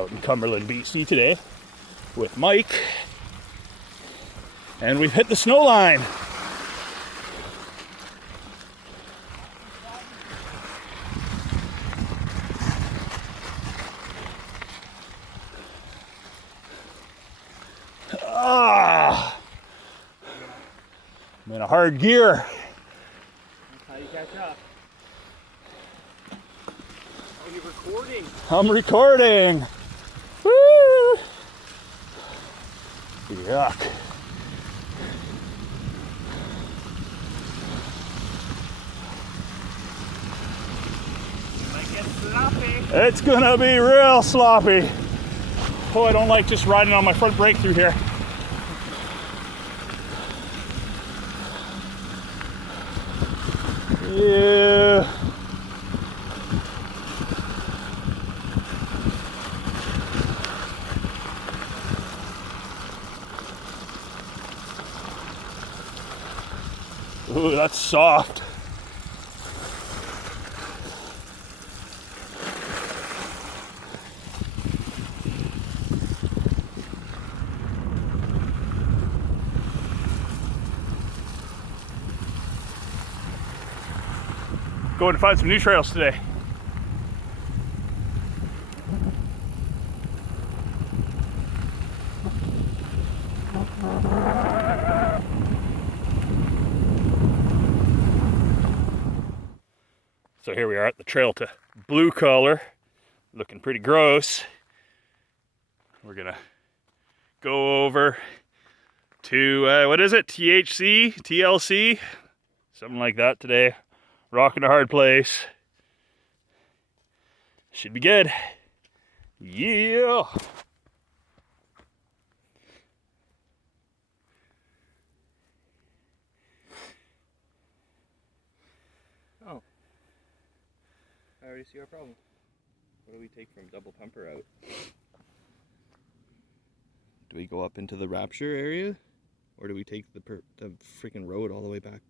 out in Cumberland, BC today with Mike, and we've hit the snow line. I'm in a hard gear. That's how you catch up. Are you recording? I'm recording. Woo! Yuck. Might get sloppy. It's gonna be real sloppy. Oh, I don't like just riding on my front brake through here. Yeah. Ooh, that's soft. Going to find some new trails today. So here we are at the trail to Blue Collar, looking pretty gross. We're gonna go over to, what is it, THC, TLC, something like that today. Rocking a hard place. Should be good. Yeah. Oh. I already see our problem. What do we take from Double Pumper out? Do we go up into the Rapture area? Or do we take the freaking road all the way back